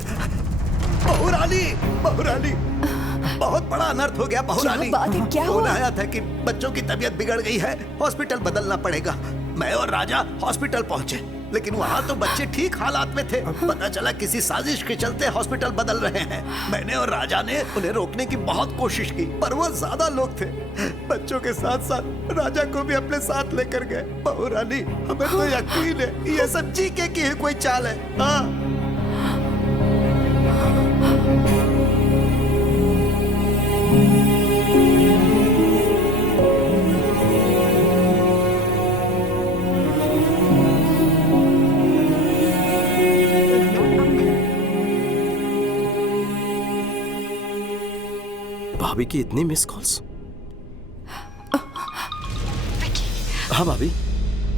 बहुरानी, बहुरानी, बहुत बड़ा अनर्थ हो गया बहुरानी। क्या बात है, क्या हुआ? आया था कि बच्चों की तबीयत बिगड़ गई है, हॉस्पिटल बदलना पड़ेगा। मैं और राजा हॉस्पिटल पहुंचे, लेकिन वहाँ तो बच्चे ठीक हालात में थे। पता चला किसी साजिश के चलते हॉस्पिटल बदल रहे हैं। मैंने और राजा ने उन्हें रोकने की बहुत कोशिश की, पर वो ज्यादा लोग थे। बच्चों के साथ साथ राजा को भी अपने साथ लेकर गए। बहुरानी, हमें तो यकीन है ये सब जीके की ही कोई चाल है। हाँ। भाभी की इतनी मिस कॉल्स। हाँ भाभी।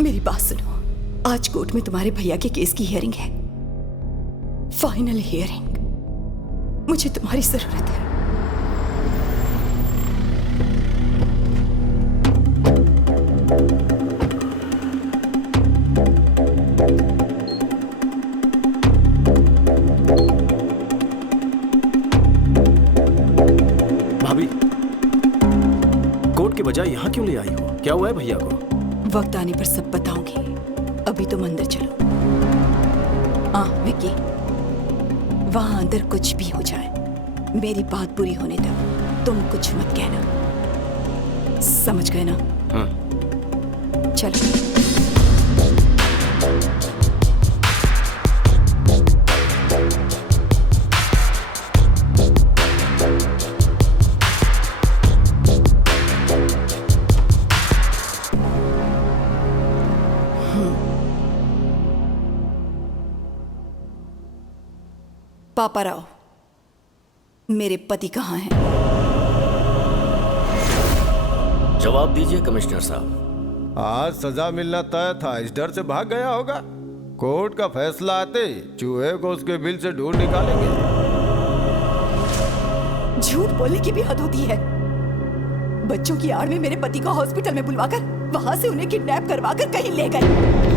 मेरी बात सुनो, आज कोर्ट में तुम्हारे भैया के केस की हियरिंग है, फाइनल हियरिंग। मुझे तुम्हारी जरूरत है। भाभी, कोर्ट के बजाय यहाँ क्यों ले आई हो? क्या हुआ है भैया को? वक्त आने पर सब बताऊंगी, अभी तुम अंदर चलो। हाँ विक्की, वहां अंदर कुछ भी हो जाए, मेरी बात पूरी होने तक तुम कुछ मत कहना, समझ गए ना? चलो। पापा राव, मेरे पति कहाँ हैं? जवाब दीजिए कमिश्नर साहब। आज सजा मिलना तय था, इस डर से भाग गया होगा। कोर्ट का फैसला आते ही चूहे को उसके बिल से ढूंढ निकालेंगे। झूठ बोलने की भी हद होती है। बच्चों की आड़ में मेरे पति को हॉस्पिटल में बुलवाकर वहां से उन्हें किडनैप करवाकर कहीं ले गए।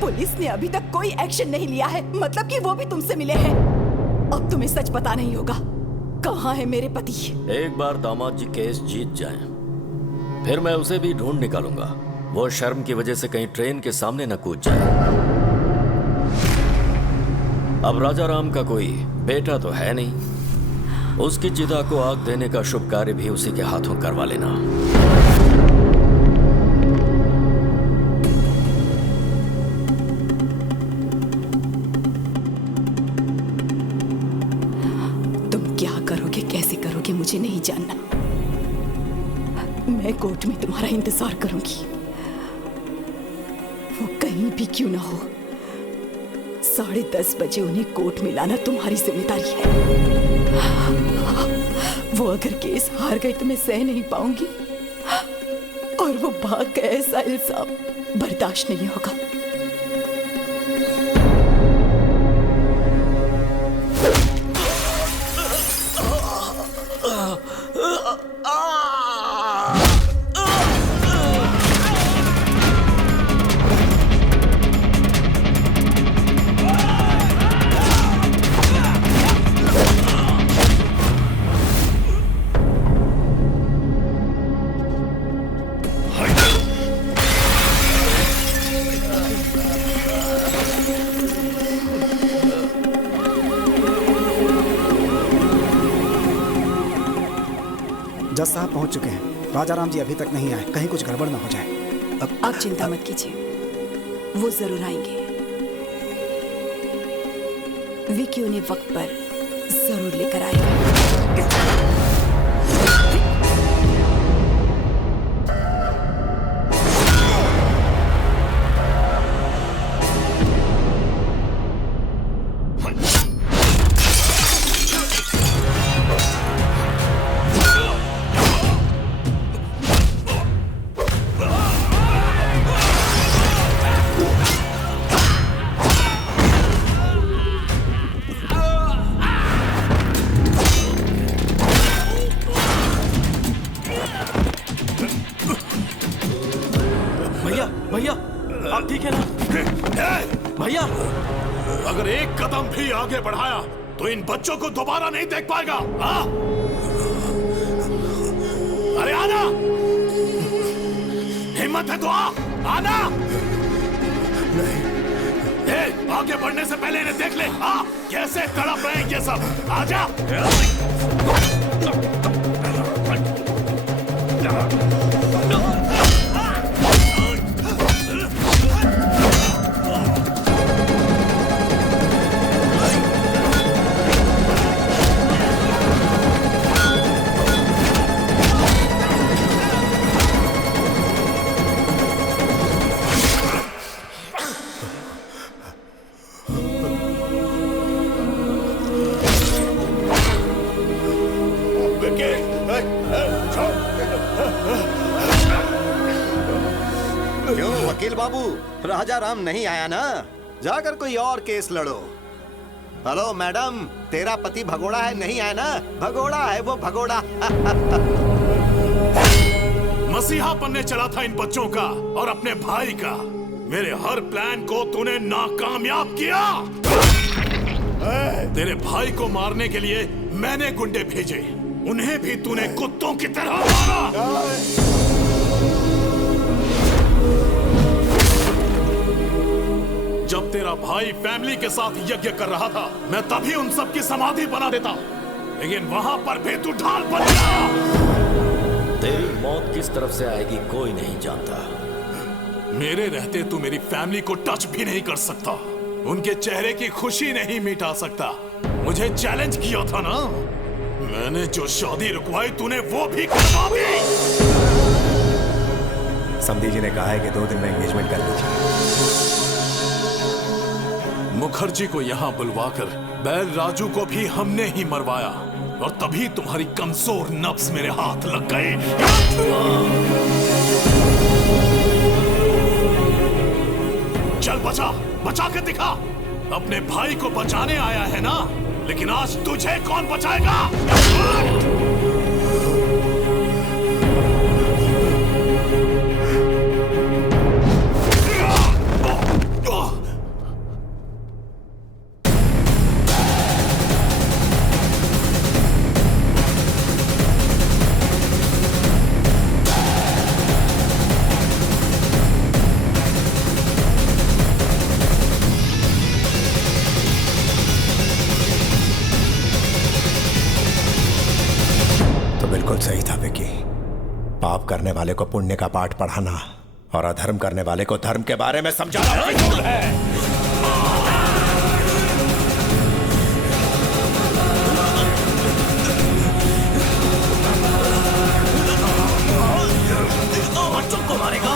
पुलिस ने अभी तक कोई एक्शन नहीं लिया है, मतलब कि वो भी तुमसे मिले हैं। अब तुम्हें सच पता नहीं होगा, कहाँ है मेरे पति? एक बार दामाद जी केस जीत जाएं, फिर मैं उसे भी ढूंढ निकालूंगा। वो शर्म की वजह से कहीं ट्रेन के सामने न कूद जाए। अब राजा राम का कोई बेटा तो है नहीं, उसकी चिता को आग देने का शुभ कार्य भी उसी के हाथों करवा लेना। मुझे नहीं जानना, मैं कोर्ट में तुम्हारा इंतजार करूंगी। वो कहीं भी क्यों ना हो, 10:30 बजे उन्हें कोर्ट में लाना तुम्हारी जिम्मेदारी है। वो अगर केस हार गए तो मैं सह नहीं पाऊंगी, और वो भाग गए ऐसा इल्जाम बर्दाश्त नहीं होगा। जज साहब पहुंच चुके हैं। राजा राम जी अभी तक नहीं आए, कहीं कुछ गड़बड़ ना हो जाए। आप चिंता मत कीजिए, वो जरूर आएंगे। विकी उन्हें वक्त पर जरूर लेकर आएगा। भैया, भैया, आप ठीक है ना? भैया, अगर एक कदम भी आगे बढ़ाया तो इन बच्चों को दोबारा नहीं देख पाएगा। हाँ? अरे आना, हिम्मत है तो आना। नहीं, आगे बढ़ने से पहले इन्हें देख ले। कैसे तड़प रहे हैं ये सब। आजा। क्यों वकील बाबू, राजा राम नहीं आया ना? जाकर कोई और केस लड़ो। हेलो मैडम, तेरा पति भगोड़ा है, नहीं आया ना? भगोड़ा है वो, भगोड़ा। मसीहा बनने चला था इन बच्चों का और अपने भाई का। मेरे हर प्लान को तूने नाकामयाब किया। तेरे भाई को मारने के लिए मैंने गुंडे भेजे, उन्हें भी तूने कुत्तों की तरह मारा। जब तेरा भाई फैमिली के साथ यज्ञ कर रहा था, मैं तभी उन सब की समाधि बना देता, लेकिन वहां पर भी तू ढाल बन गया। तेरी मौत किस तरफ से आएगी कोई नहीं जानता। मेरे रहते तू मेरी फैमिली को टच भी नहीं कर सकता, उनके चेहरे की खुशी नहीं मिटा सकता। मुझे चैलेंज किया था ना, मैंने जो शादी रुकवाई तूने वो भी करवा दी। समधी जी ने कहा है कि 2 दिन में एंगेजमेंट कर लीजिए। मुखर्जी को यहाँ बुलवाकर बैल राजू को भी हमने ही मरवाया, और तभी तुम्हारी कमजोर नब्ज मेरे हाथ लग गए। चल बचा, बचा के दिखा। अपने भाई को बचाने आया है ना, लेकिन आज तुझे कौन बचाएगा? सही था विकी। पाप करने वाले को पुण्य का पाठ पढ़ाना और अधर्म करने वाले को धर्म के बारे में समझाना मंजूर है। बच्चों को मारेगा?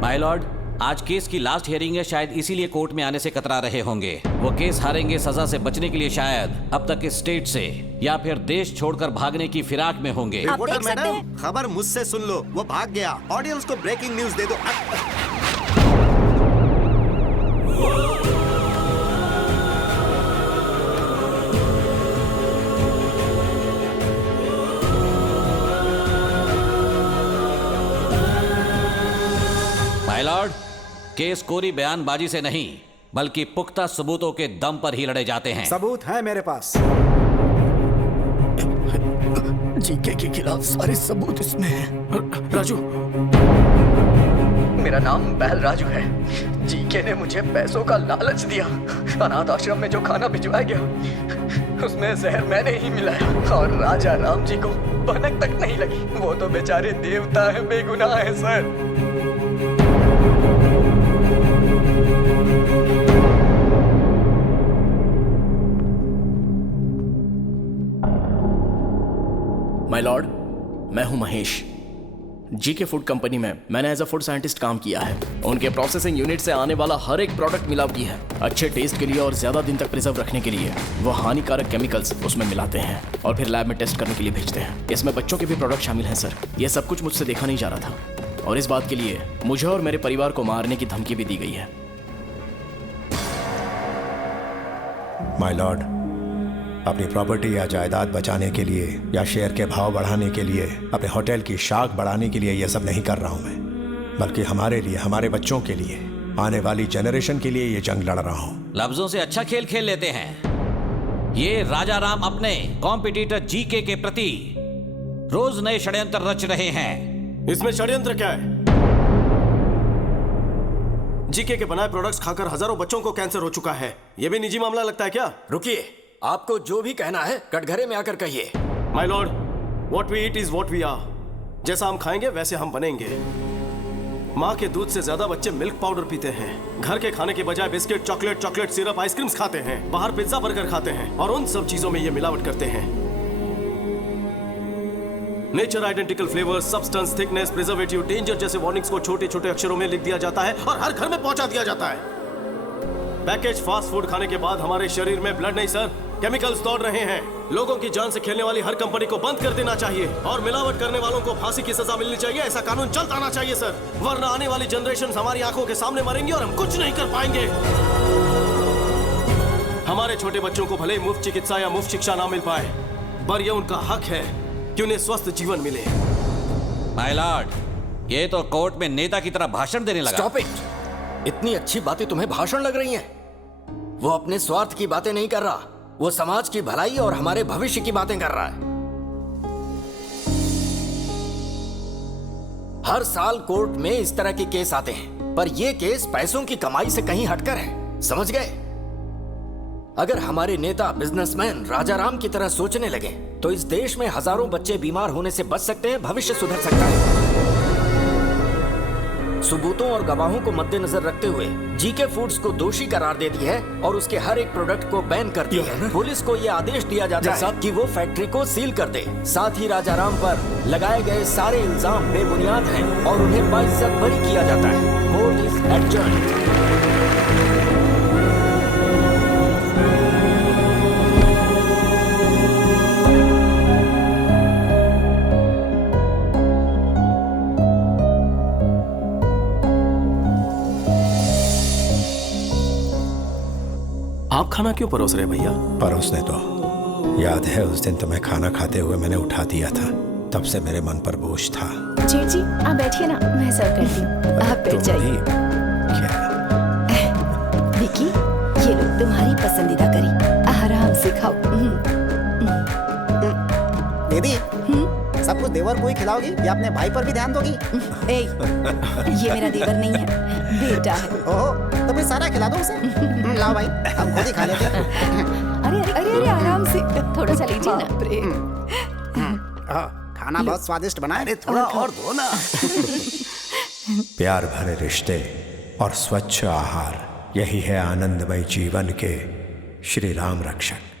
माय लॉर्ड, आज केस की लास्ट हियरिंग है, शायद इसीलिए कोर्ट में आने से कतरा रहे होंगे। वो केस हारेंगे सजा से बचने के लिए शायद अब तक इस स्टेट से या फिर देश छोड़कर भागने की फिराक में होंगे। रिपोर्टर मैडम, खबर मुझसे सुन लो, वो भाग गया। ऑडियंस को ब्रेकिंग न्यूज दे दो। माय लॉर्ड, केस कोरी बयानबाजी से नहीं बल्कि पुख्ता सबूतों के दम पर ही लड़े जाते हैं। सबूत है मेरे पास। जीके के खिलाफ सारे सबूत इसमें हैं। राजू, मेरा नाम बैल राजू है। जीके ने मुझे पैसों का लालच दिया। अनाथ आश्रम में जो खाना भिजवाया गया उसमें जहर मैंने ही मिलाया, और राजा राम जी को भनक तक नहीं लगी। वो तो बेचारे देवता है, बेगुनाह है सर। माय लॉर्ड, मैं हूं महेश। जीके फूड कंपनी में मैंने एज अ फूड साइंटिस्ट काम किया है। उनके प्रोसेसिंग यूनिट से आने वाला हर एक प्रोडक्ट मिलावटी है। अच्छे टेस्ट के लिए और ज्यादा दिन तक प्रिजर्व रखने के लिए वो हानिकारक केमिकल्स उसमें मिलाते हैं और फिर लैब में टेस्ट करने के लिए भेजते हैं। इसमें बच्चों के भी प्रोडक्ट शामिल हैं सर। ये सब कुछ मुझसे देखा नहीं जा रहा था और इस बात के लिए मुझे और मेरे परिवार को मारने की धमकी भी दी गई है। माय लॉर्ड, अपनी प्रॉपर्टी या जायदाद बचाने के लिए या शेयर के भाव बढ़ाने के लिए, अपने होटल की शाख बढ़ाने के लिए ये सब नहीं कर रहा हूं मैं, बल्कि हमारे लिए, हमारे बच्चों के लिए, आने वाली जनरेशन के लिए ये जंग लड़ रहा हूं। लफ्जों से अच्छा खेल खेल लेते हैं। ये राजा राम अपने कॉम्पिटिटर जीके के प्रति रोज नए षड्यंत्र रच रहे हैं। इसमें षड्यंत्र क्या है? जीके के बनाए प्रोडक्ट्स खाकर हजारों बच्चों को कैंसर हो चुका है। ये भी निजी मामला लगता है क्या? रुकिए, आपको जो भी कहना है कटघरे में आकर कहिए। My lord, what we eat is what we are. जैसा हम खाएंगे वैसे हम बनेंगे। माँ के दूध से ज्यादा बच्चे मिल्क पाउडर पीते हैं। घर के खाने के बजाय बिस्किट, चॉकलेट सिरप, आइसक्रीम्स खाते हैं। बाहर पिज्जा बर्गर खाते हैं और उन सब चीजों में ये मिलावट करते हैं। Nature identical flavour, substance, thickness, preservative, danger जैसे वार्निंग्स को छोटे छोटे अक्षरों में लिख दिया जाता है और हर घर में पहुंचा दिया जाता है। पैकेज फास्ट फूड खाने के बाद हमारे शरीर में ब्लड नहीं सर, केमिकल्स दौड़ रहे हैं। लोगों की जान से खेलने वाली हर कंपनी को बंद कर देना चाहिए और मिलावट करने वालों को फांसी की सजा मिलनी चाहिए। ऐसा कानून जल्द आना चाहिए सर, वरना आने वाली जनरेशन हमारी आंखों के सामने मरेंगे और हम कुछ नहीं कर पाएंगे। हमारे छोटे बच्चों को भले ही मुफ्त चिकित्सा या मुफ्त शिक्षा ना मिल पाए, पर यह उनका हक है कि उन्हें स्वस्थ जीवन मिले। माय लॉर्ड, ये तो कोर्ट में नेता की तरह भाषण देने लगा। Stop it. इतनी अच्छी बातें तुम्हें भाषण लग रही हैं? वो अपने स्वार्थ की बातें नहीं कर रहा, वो समाज की भलाई और हमारे भविष्य की बातें कर रहा है। हर साल कोर्ट में इस तरह के केस आते हैं, पर ये केस पैसों की कमाई से कहीं हटकर है, समझ गए? अगर हमारे नेता बिजनेसमैन राजा राम की तरह सोचने लगे तो इस देश में हजारों बच्चे बीमार होने से बच सकते हैं, भविष्य सुधर सकता है। सबूतों और गवाहों को मद्देनजर रखते हुए जीके फूड्स को दोषी करार देती है और उसके हर एक प्रोडक्ट को बैन करती है। पुलिस को यह आदेश दिया जाता है कि वो फैक्ट्री को सील कर दे। साथ ही राजा राम पर लगाए गए सारे इल्जाम बेबुनियाद हैं और उन्हें बाइज्जत बरी किया जाता है। Court is adjourned. आप खाना क्यों परोस रहे भैया? परोसने तो याद है उस दिन तुम्हें खाना खाते हुए मैंने उठा दिया था, तब से मेरे मन पर बोझ था। जेठ जी आप बैठिए ना, मैं सर्व करती हूँ, आप बैठ जाइए। विकी, ये लो तुम्हारी पसंदीदा करी, आराम से खाओ। दीदी, सब कुछ देवर को ही खिलाओगी या अपने भाई पर भी ध्यान दोगी? ए, ये मेरा देवर नहीं है, बेटा है। ओहो, तो फिर सारा खिला दो उसे। लाओ भाई, हम खुद ही खा लेते हैं। अरे अरे अरे अरे आराम से थोड़ा सा लीजिए ना। खाना बहुत स्वादिष्ट बना है। अरे थोड़ा और दो ना। प्यार भरे रिश्ते और स्वच्छ आहार, यही है आनंदमय जीवन के श्री राम रक्षक।